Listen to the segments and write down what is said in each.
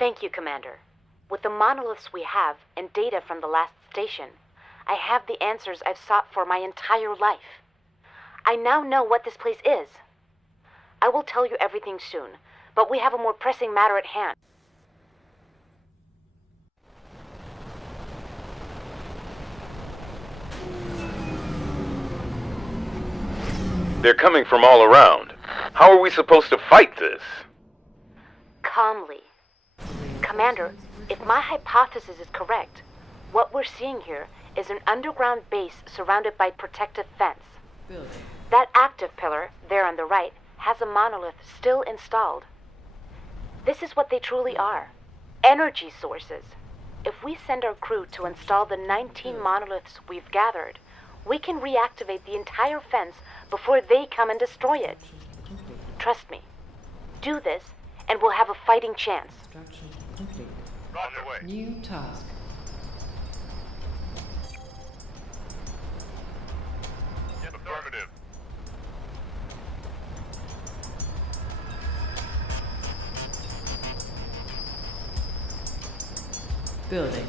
Thank you, Commander. With the monoliths we have and data from the last station, I have the answers I've sought for my entire life. I now know what this place is. I will tell you everything soon, but we have a more pressing matter at hand. They're coming from all around. How are we supposed to fight this? Calmly. Commander, if my hypothesis is correct, what we're seeing here is an underground base surrounded by protective fence. That active pillar, there on the right, has a monolith still installed. This is what they truly are. Energy sources. If we send our crew to install the 19 monoliths we've gathered, we can reactivate the entire fence before they come and destroy it. Trust me. Do this, and we'll have a fighting chance. Construction complete. On their way. New task. Yes, affirmative. Building.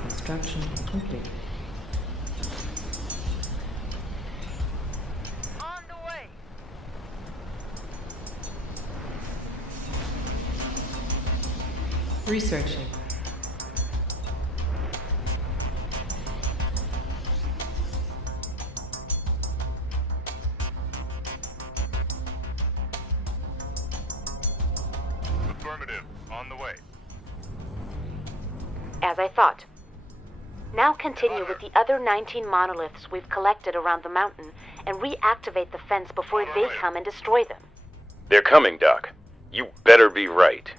Construction complete. On the way. Researching. Affirmative. On the way. As I thought. Now continue with the other 19 monoliths we've collected around the mountain and reactivate the fence before they come and destroy them. They're coming, Doc. You better be right.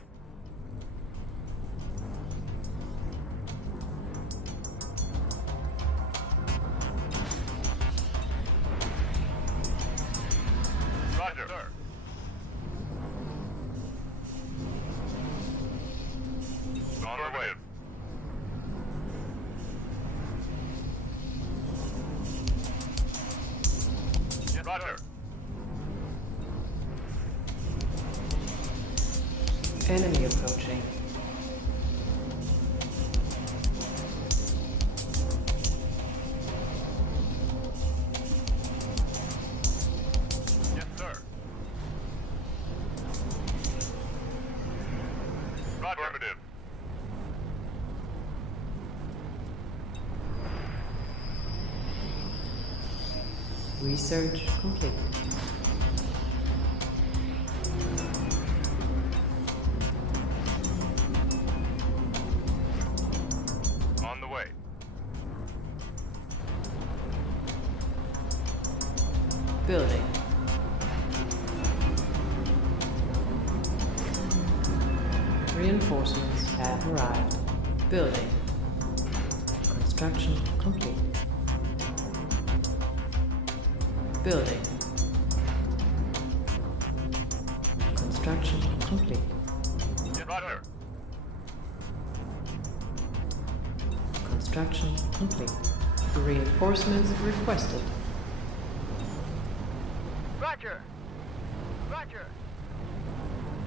Roger, sir. On the way. Roger. Enemy approaching. Yes, sir. Roger. Affirmative. Research complete. On the way. Building. Reinforcements have arrived. Building. Construction complete. Building. Construction complete. Yes, Roger. Construction complete. Reinforcements requested. Roger. Roger.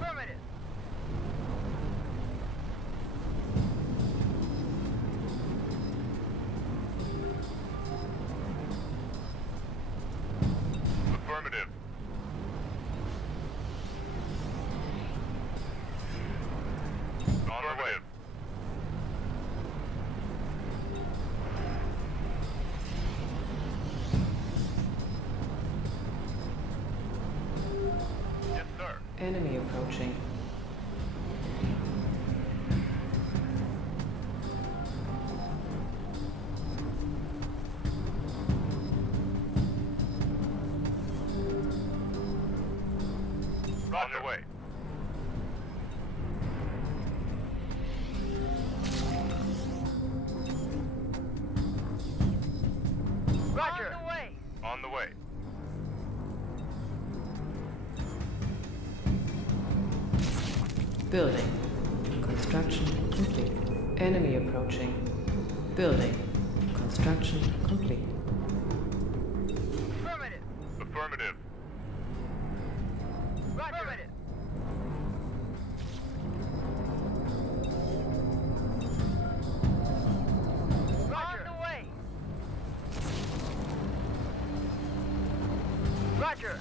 Affirmative. Affirmative. On the way. Yes, sir. Enemy approaching. On the way. Roger. On the way. On the way. Building. Construction complete. Enemy approaching. Building. Construction complete. Affirmative. Affirmative. Roger. Affirmative. Roger. On the way. Roger.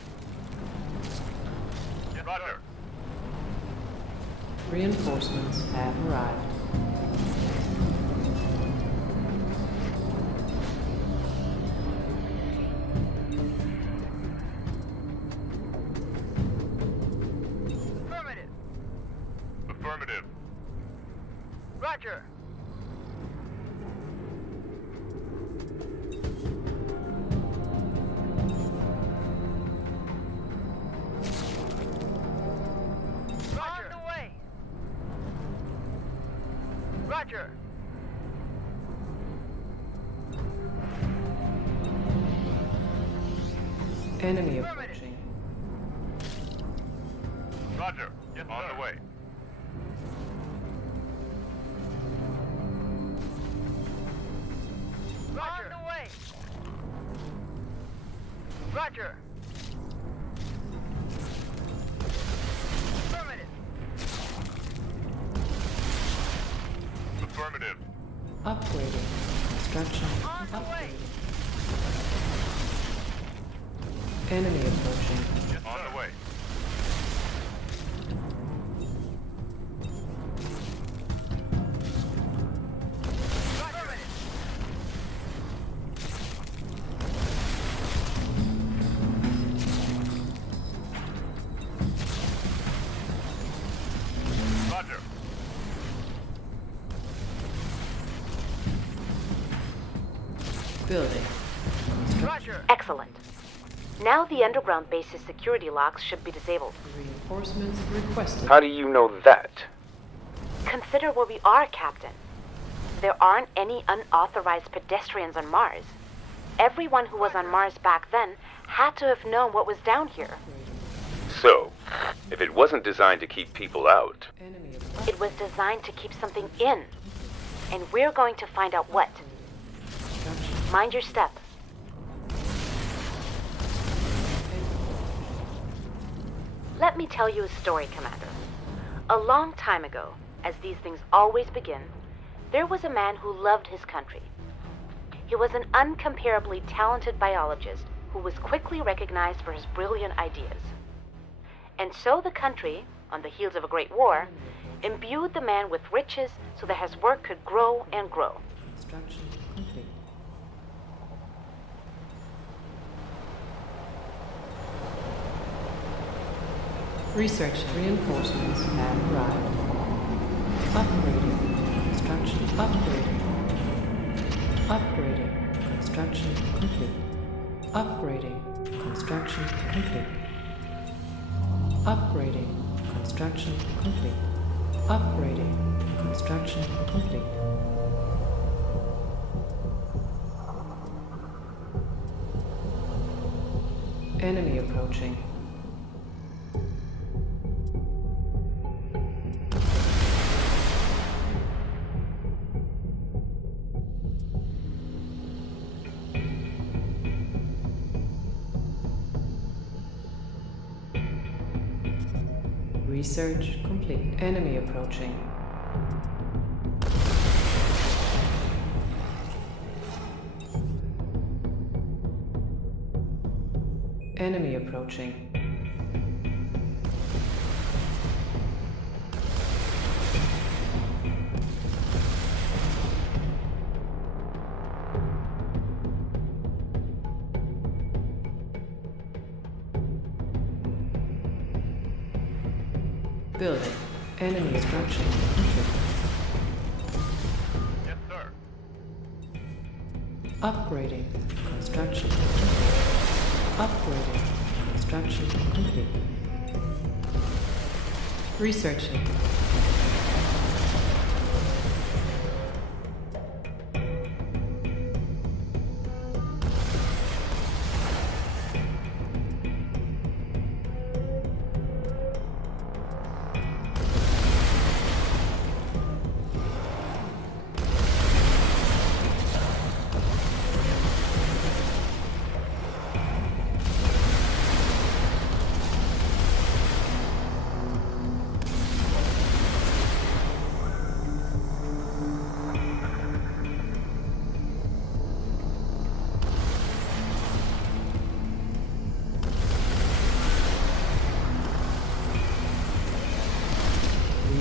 Roger. Reinforcements have arrived. Affirmative. Affirmative. Roger. On the way. Roger. Enemy approaching. Roger. Yes, on the way. On the way. Roger. Affirmative. Affirmative. Upgrading. Construction. On the way. Enemy approaching. Yes, on the way. Affirmative. Roger. Building. Roger. Excellent. Now the underground base's security locks should be disabled. Reinforcements requested. How do you know that? Consider where we are, Captain. There aren't any unauthorized pedestrians on Mars. Everyone who was on Mars back then had to have known what was down here. So, if it wasn't designed to keep people out, Enemy approaching. It was designed to keep something in. And we're going to find out what. Construction. Mind your step. Let me tell you a story, Commander. A long time ago, as these things always begin, there was a man who loved his country. He was an uncomparably talented biologist who was quickly recognized for his brilliant ideas. And so the country, on the heels of a great war, imbued the man with riches so that his work could grow and grow. Construction complete. Research reinforcements have arrived. Upgrading. Construction upgrading. Upgrading. Construction complete. Upgrading. Construction complete. Upgrading. Construction complete. Upgrading. Construction complete. Enemy approaching. Research complete. Enemy approaching. Enemy approaching. Building. Enemy structure complete. yes, sir. Upgrading. Construction. Upgrading. Construction complete. Researching.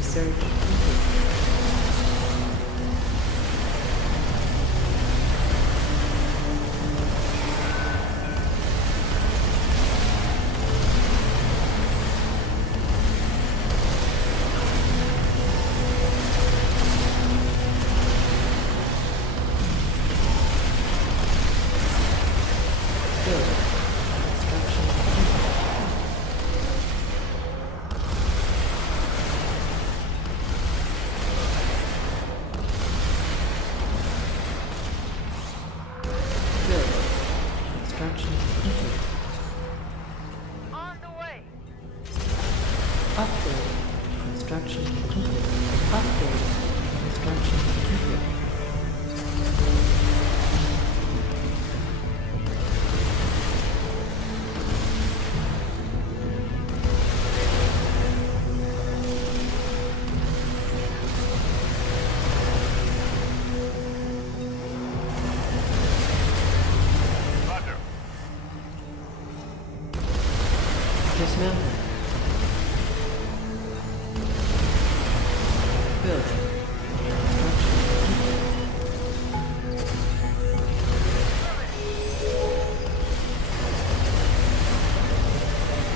Research complete. Building. Construction complete. Building. Construction complete. On the way. Upgrade. Construction complete. Upgrade. Construction complete. Roger. Dismantle. Building. Construction complete.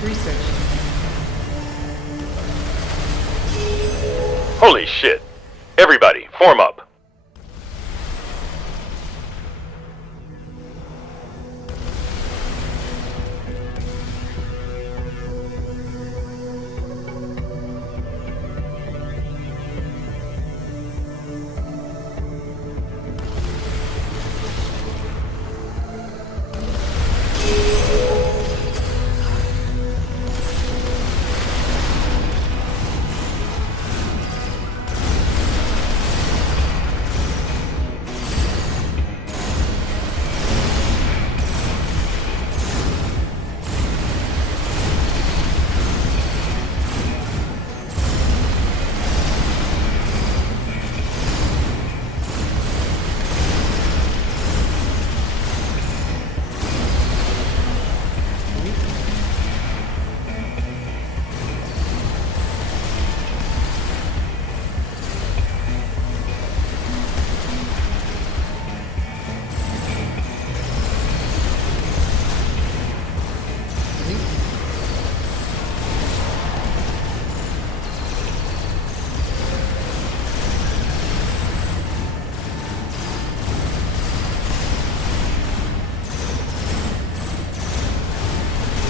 Research. Holy shit. Everybody, form up.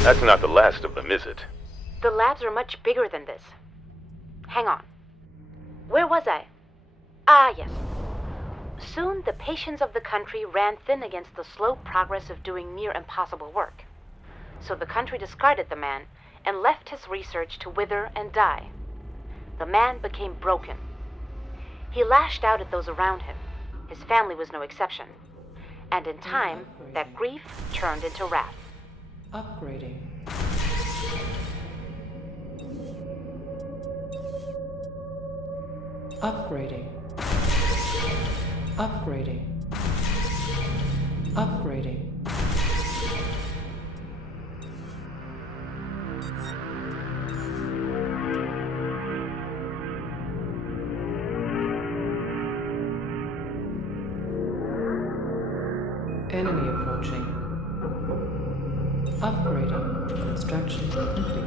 That's not the last of them, is it? The labs are much bigger than this. Hang on. Where was I? Ah, yes. Soon the patience of the country ran thin against the slow progress of doing near impossible work. So the country discarded the man and left his research to wither and die. The man became broken. He lashed out at those around him. His family was no exception. And in time, that grief turned into wrath. Upgrading. Upgrading. Upgrading. Upgrading. Enemy approaching. Upgrading. Construction complete.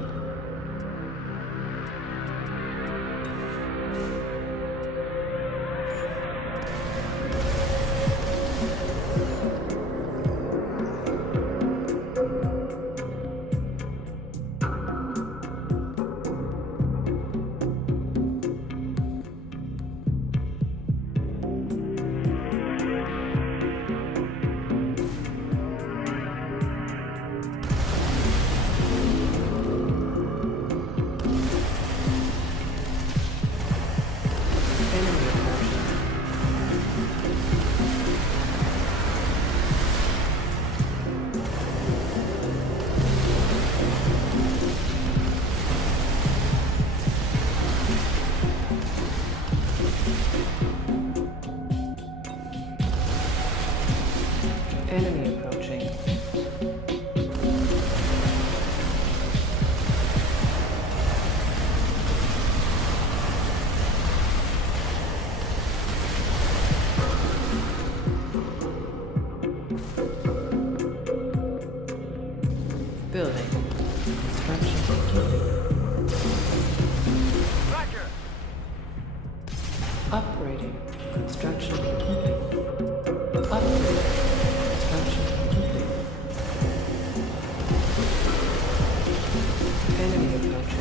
Building. Construction complete. Roger. Upgrading. Construction complete. Upgrading. Construction complete. Enemy approaching.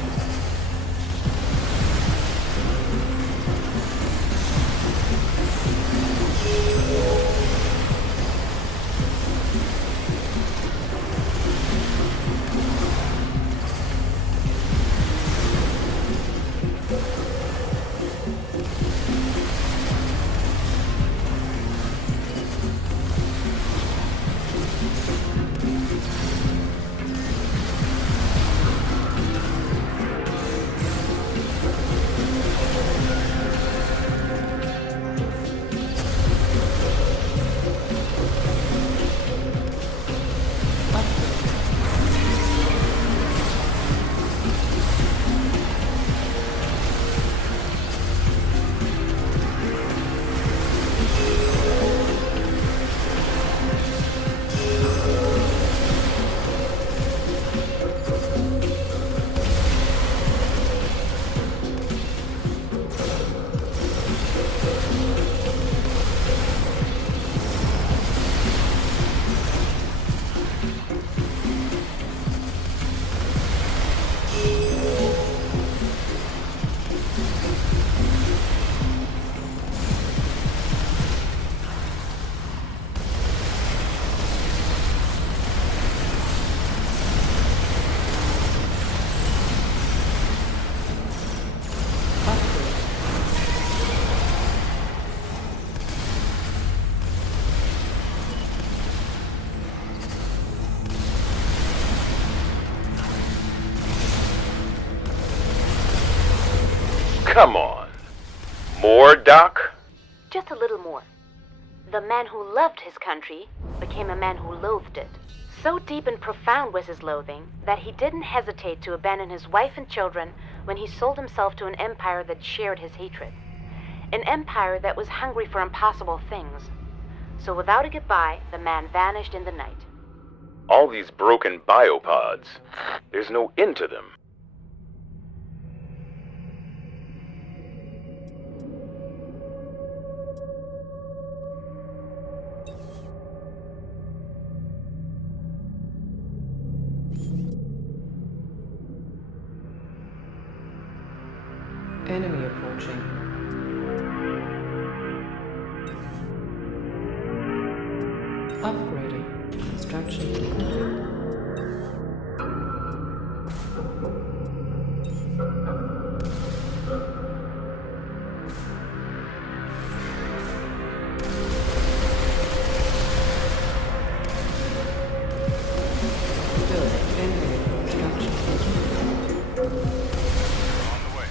Come on. More, Doc? Just a little more. The man who loved his country became a man who loathed it. So deep and profound was his loathing that he didn't hesitate to abandon his wife and children when he sold himself to an empire that shared his hatred. An empire that was hungry for impossible things. So without a goodbye, the man vanished in the night. All these broken biopods. There's no end to them. Enemy approaching. Upgrading. Construction complete. Building. Enemy construction complete. On the way.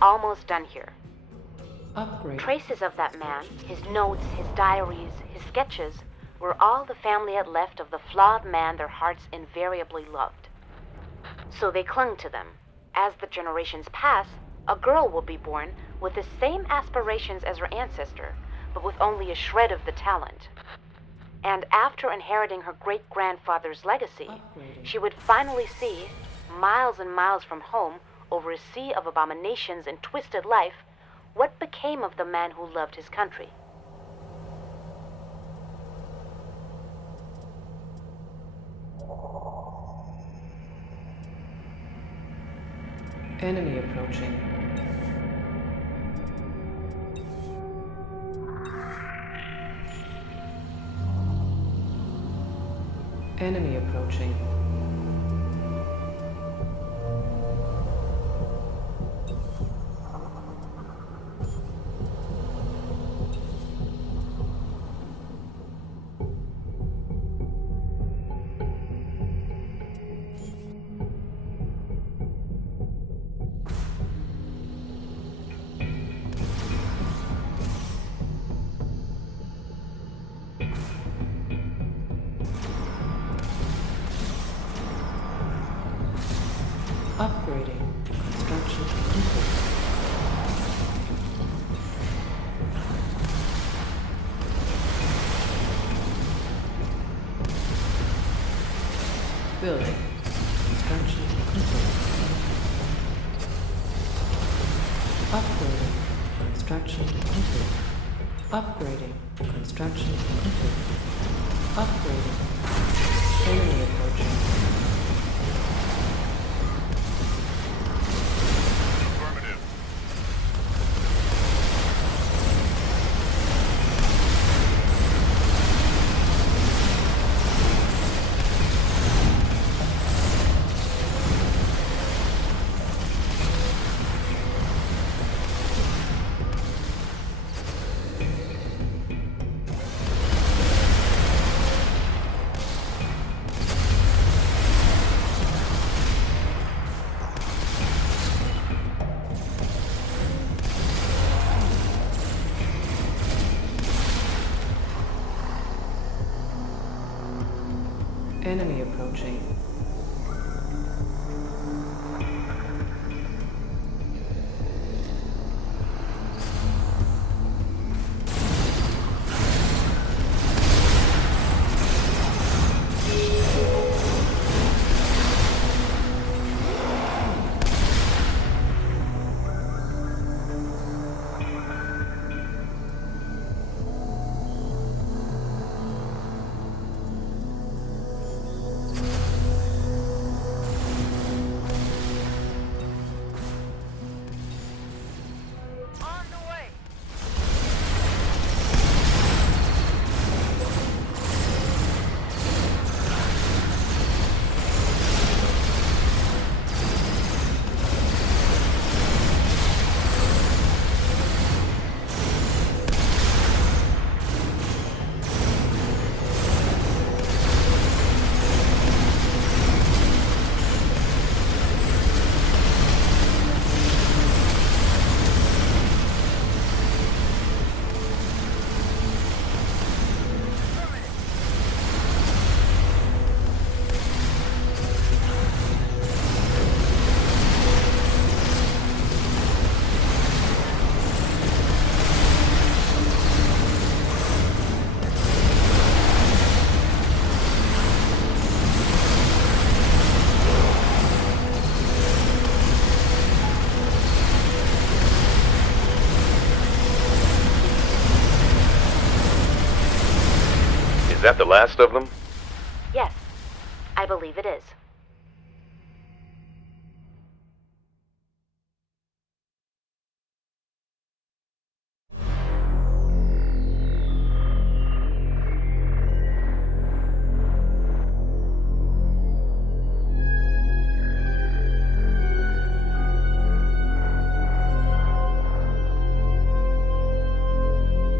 almost done here. Upgrade. Traces of that man, his notes, his diaries, his sketches, were all the family had left of the flawed man their hearts invariably loved. So they clung to them. As the generations pass, a girl will be born with the same aspirations as her ancestor, but with only a shred of the talent. And after inheriting her great-grandfather's legacy, she would finally see, miles and miles from home, over a sea of abominations and twisted life, what became of the man who loved his country. Enemy approaching. Enemy approaching. Upgrading. Construction complete. Building. Construction complete. Upgrading. Construction complete. Upgrading. Construction complete. Upgrading. Enemy approaching. Enemy approaching. On the way. Is that the last of them? Yes, I believe it is.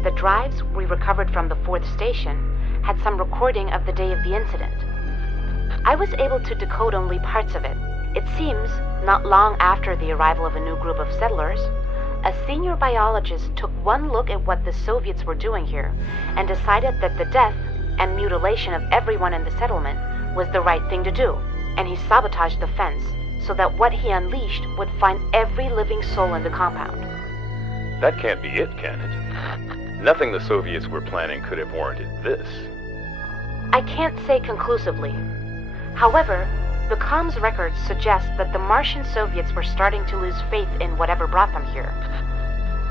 The drives we recovered from the fourth station had some recording of the day of the incident. I was able to decode only parts of it, It seems, not long after the arrival of a new group of settlers, a senior biologist took one look at what the Soviets were doing here and decided that the death and mutilation of everyone in the settlement was the right thing to do, and he sabotaged the fence so that what he unleashed would find every living soul in the compound. That can't be it, can it? Nothing the Soviets were planning could have warranted this. I can't say conclusively. However, the comms records suggest that the Martian Soviets were starting to lose faith in whatever brought them here.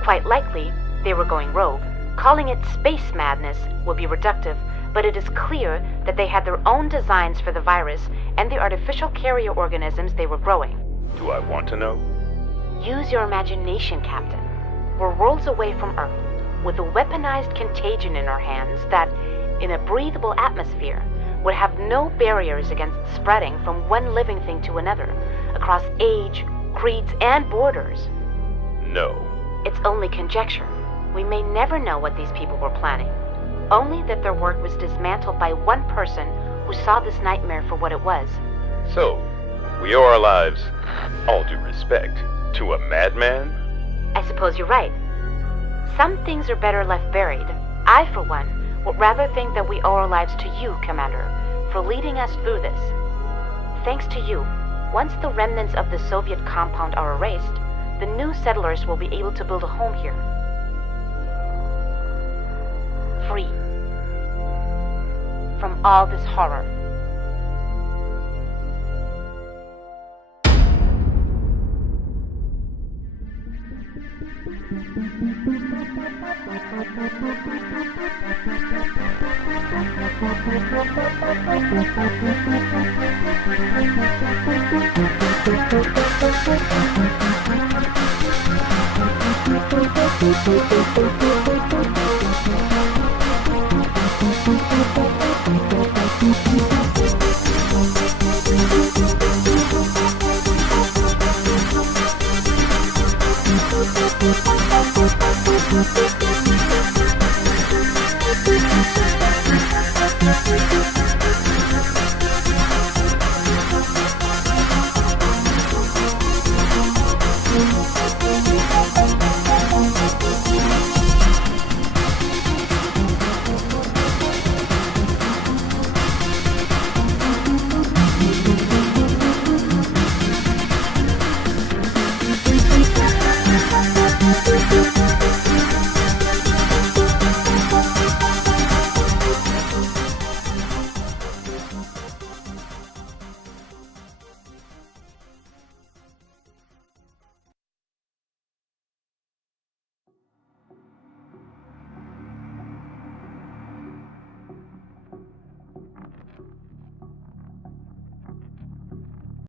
Quite likely, they were going rogue. Calling it space madness would be reductive, but it is clear that they had their own designs for the virus and the artificial carrier organisms they were growing. Do I want to know? Use your imagination, Captain. We're worlds away from Earth, with a weaponized contagion in our hands that, in a breathable atmosphere, would have no barriers against spreading from one living thing to another, across age, creeds, and borders. No. It's only conjecture. We may never know what these people were planning. Only that their work was dismantled by one person who saw this nightmare for what it was. So, we owe our lives, all due respect, to a madman? I suppose you're right. Some things are better left buried. I, for one, would rather think that we owe our lives to you, Commander, for leading us through this. Thanks to you, once the remnants of the Soviet compound are erased, the new settlers will be able to build a home here. Free. From all this horror.